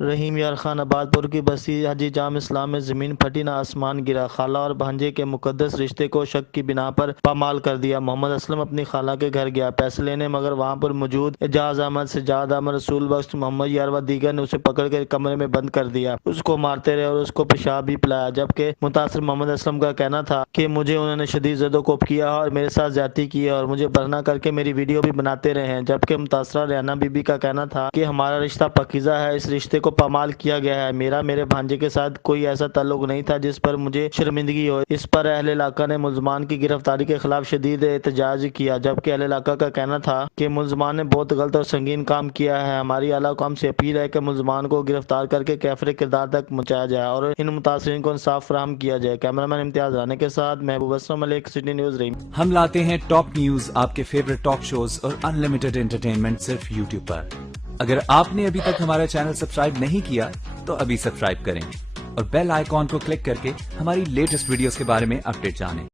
رحیم یار خان آبادپور کی بستی حاجی جام اسلام میں زمین پھٹی نہ آسمان گرا، خالہ اور بھانجے کے مقدس رشتے کو شک کی بنا پر پامال کر دیا۔ محمد اسلم اپنی خالہ کے گھر گیا پیسے لینے، مگر وہاں پر موجود اعجاز احمد، سجاد احمد، رسول بخش، محمد یار و دیگر نے اسے پکڑ کر کمرے میں بند کر دیا، اس کو مارتے رہے اور اس کو پیشاب بھی پلایا، جبکہ متاثر محمد اسلم کا کہنا تھا کہ مجھے انہوں نے شدید زد و کوب کیا اور میرے ساتھ زیادتی کی ہے اور مجھے برہنہ کر کے میری ویڈیو بھی بناتے رہے ہیں، جبکہ متاثرہ ریحانہ بی بی کا کہنا تھا کہ ہمارا رشتہ پاکیزہ ہے، اس رشتے کو پامال کیا گیا ہے، میرے بھانجے کے ساتھ کوئی ایسا تعلق نہیں تھا جس پر مجھے شرمندگی ہو۔ اس پر اہل علاقہ نے ملزمان کی گرفتاری کے خلاف شدید احتجاج کیا، جبکہ اہل علاقہ کا کہنا تھا کہ ملزمان نے بہت غلط اور سنگین کام کیا ہے، ہماری اعلیٰ حکام سے اپیل ہے کہ ملزمان کو گرفتار کر کے کیفر کردار تک پہنچایا جائے اور ان متاثرین کو انصاف فراہم کیا جائے۔ کیمرامین امتیاز رانے کے ساتھ محبوب اسلم ملک، سٹی نیوز رحیم۔ ہم لاتے ہیں ٹاپ نیوز، آپ کے فیورٹ ٹاک شوز اور انلمیٹڈ انٹرٹینمنٹ صرف یوٹیوب پر۔ اگر آپ نے ابھی تک ہمارا چینل سبسکرائب نہیں کیا تو ابھی سبسکرائب کریں اور بیل آئیکن کو کلک کر کے ہماری لیٹسٹ ویڈیوز کے بارے میں اپڈیٹ جانیں۔